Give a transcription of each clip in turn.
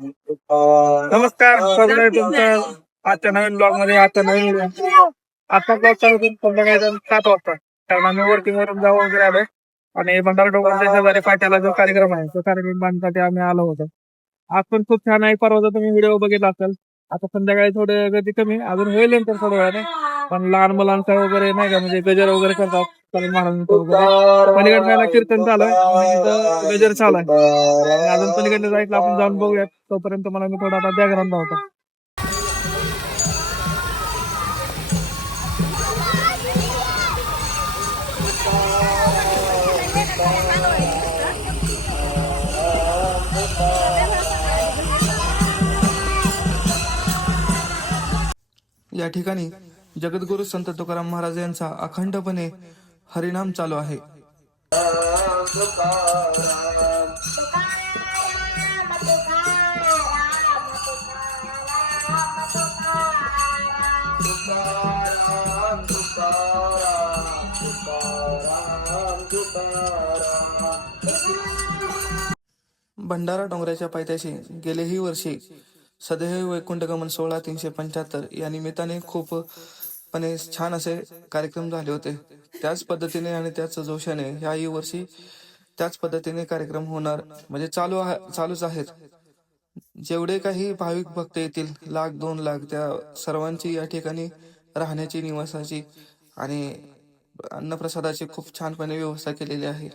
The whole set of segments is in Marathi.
नमस्कार, स्वागत आहे तुमचं आजच्या नवीन ब्लॉग मध्ये. आता नवीन आता ब्लॉग चालू करून संध्याकाळी 7 वाजता, कारण आम्ही वर्किंग वरून जाऊ वगैरे आलोय आणि भंडारा डोंगराच्या शेजारी फाट्याला जो कार्यक्रम आहे तो कार्यक्रम बांधण्यासाठी आम्ही आलो होतो. आज पण खूप छान आहे. परवा तुम्ही व्हिडिओ बघितला असेल. आता संध्याकाळी थोडे गर्दी कमी अजून होईल नंतर थोड्या वेळाने, पण लहान मुलांचा वगैरे नाही का, म्हणजे गजर वगैरे करतात स्वामी महाराजांचं वगैरे. पलीकडे कीर्तन चालू आहे आणि इथं गजर चालू आहे आणि अजून पलीकडे जायचं आपण जाऊन बघूयात. तोपर्यंत मला मी थोडा आता बॅकग्राऊंड होता. या ठिकाणी जगद्गुरु संत तुकाराम महाराज यांचा अखंडपणे हरिनाम चालू आहे. भंडारा डोंगराच्या पायथ्याशी गेलेही वर्षी सदैव वैकुंठगमन सोहळा 375 या निमित्ताने खूप छान असे कार्यक्रम झाले होते. त्याच पद्धतीने आणि त्याच जोशाने ह्याही वर्षी त्याच पद्धतीने कार्यक्रम होणार, म्हणजे चालूच आहेत. जेवढे काही भाविक भक्त येतील, 1,00,000-2,00,000, त्या सर्वांची या ठिकाणी राहण्याची, निवासाची आणि अन्नप्रसादाची खूप छानपणे व्यवस्था केलेली आहे.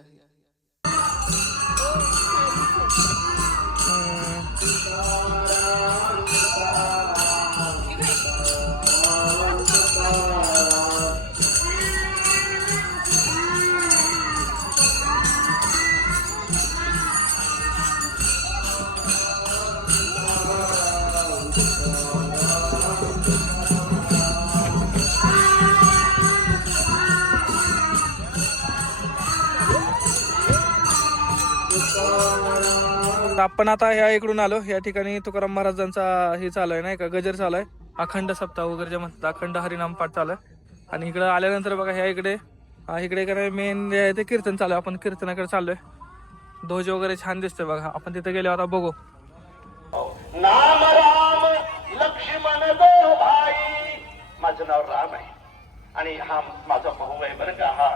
आपण आता ह्या इकडून आलो. या ठिकाणी तुकाराम महाराजांचा हे चालू आहे नाही का, गजर चालू आहे, अखंड सप्ताह वगैरे जे म्हणतात, अखंड हरिनाम पाठ चालू आहे. आणि इकडे आल्यानंतर बघा ह्या इकडे काय मेन जे आहे ते कीर्तन चालू आहे. आपण कीर्तनाकडे चाललोय. ध्वज वगैरे छान दिसतोय बघा. आपण तिथे गेलो आता बघू. नाम राम लक्ष्मण दो भाई. माझं नाव राम आहे आणि हा माझा भाऊ आहे बरं का. हा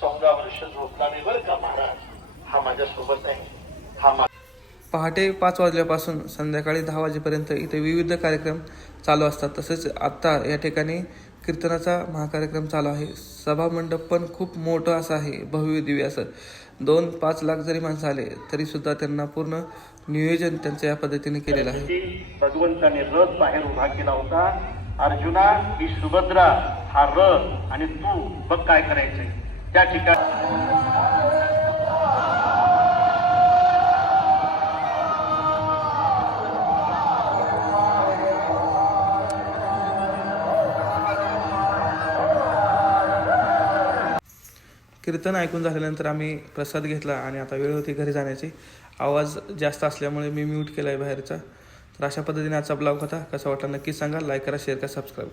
14 वर्ष झोपला नाही बरं का महाराज. हा माझ्या सोबत आहे. हा पहाटे 5 वाजल्यापासून संध्याकाळी 10 वाजेपर्यंत इथे विविध कार्यक्रम चालू असतात. तसेच आत्ता या ठिकाणी कीर्तनाचा महाकार्यक्रम चालू आहे. सभा मंडप पण खूप मोठं असं आहे, भव्य दिव्य असं. 2-5 लाख जरी माणसं आले तरी सुद्धा त्यांना पूर्ण नियोजन त्यांच्या या पद्धतीने केलेलं आहे. भगवंताने रथ बाहेर उभा केला होता. अर्जुना, मी सुभद्रा हा रथ आणि तू बघ काय करायचंय त्या ठिकाणी. कीर्तन ऐकून झाल्यानंतर आम्ही प्रसाद घेतला आणि आता वेळ होती घरी जाण्याची. आवाज जास्त असल्यामुळे मी म्यूट केला आहे बाहेरचा. तर अशा पद्धतीने आजचा ब्लॉग होता. कसा वाटला नक्की सांगा. लाईक करा, शेअर करा, सबस्क्राईब.